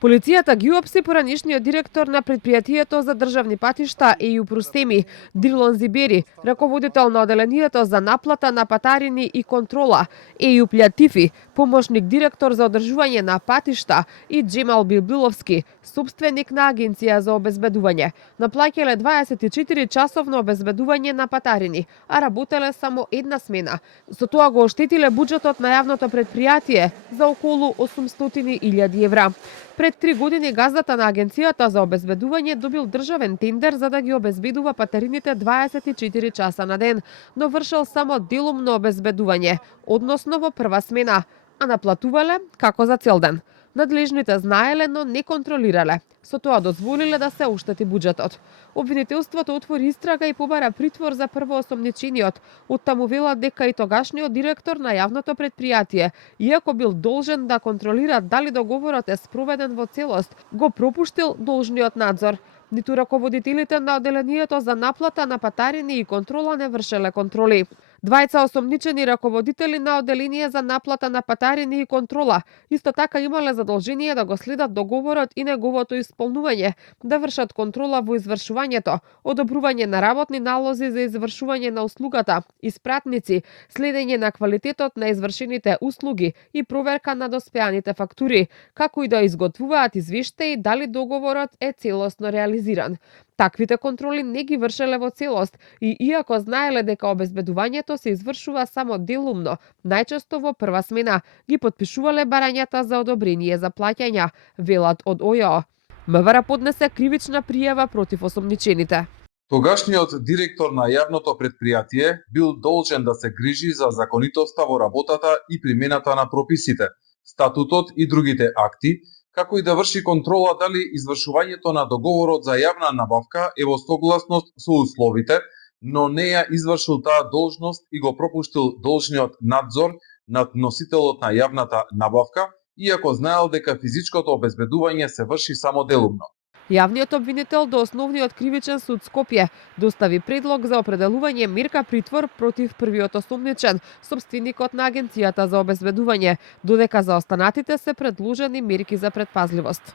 Полицијата ги опси поранишниот директор на предпријатието за државни патишта ЕЈУ Простеми, Дрилон Зибери, раководител на оделението за наплата на патарини и контрола, ЕЈУ Плјатифи, помошник директор за одржување на патишта и Джемал Билбиловски, собственик на агенција за обезбедување. Наплаќале 24 часовно обезбедување на патарини, а работеле само една смена. Со тоа го оштетиле буџетот на јавното предпријатие за околу 800.000 евра. Пред 3 години газдата на агенцијата за обезбедување добил државен тендер за да ги обезбедува патарините 24 часа на ден, но вршел само делумно обезбедување, односно во прва смена, а наплатувале како за цел ден. Надлежните знаеле, но не контролирале. Со тоа дозволиле да се оштети буџетот. Обвинителството отвори истрага и побара притвор за првоосомничениот. Оттаму велат дека и тогашниот директор на јавното предпријатие, иако бил должен да контролира дали договорот е спроведен во целост, го пропуштил должниот надзор. Ниту раководителите на оделението за наплата на патарини и контрола не вршеле контроли. Двајца осомничени раководители на оделение за наплата на патарини и контрола исто така имале задолжение да го следат договорот и неговото исполнување, да вршат контрола во извршувањето, одобрување на работни налози за извршување на услугата, испратници, следење на квалитетот на извршените услуги и проверка на доспеаните фактури, како и да изготвуваат извештаи дали договорот е целосно реализиран. Таквите контроли не ги вршеле во целост и иако знаеле дека обезбедувањето се извршува само делумно, најчесто во прва смена, ги потпишувале барањата за одобрение за плаќања, велат од ОЈО. МВР поднесе кривична пријава против осомничените. Тогашниот директор на јавното предпријатие бил должен да се грижи за законитоста во работата и примената на прописите, статутот и другите акти, како и да врши контрола дали извршувањето на договорот за јавна набавка е во согласност со условите, но не ја извршил таа должност и го пропуштил должниот надзор над носителот на јавната набавка, иако знаел дека физичкото обезбедување се врши само делумно. Јавниот обвинител до Основниот кривичен суд Скопје достави предлог за определување мерка притвор против првиот осомничен, сопственикот на агенцијата за обезбедување, додека за останатите се предложени мерки за претпазливост.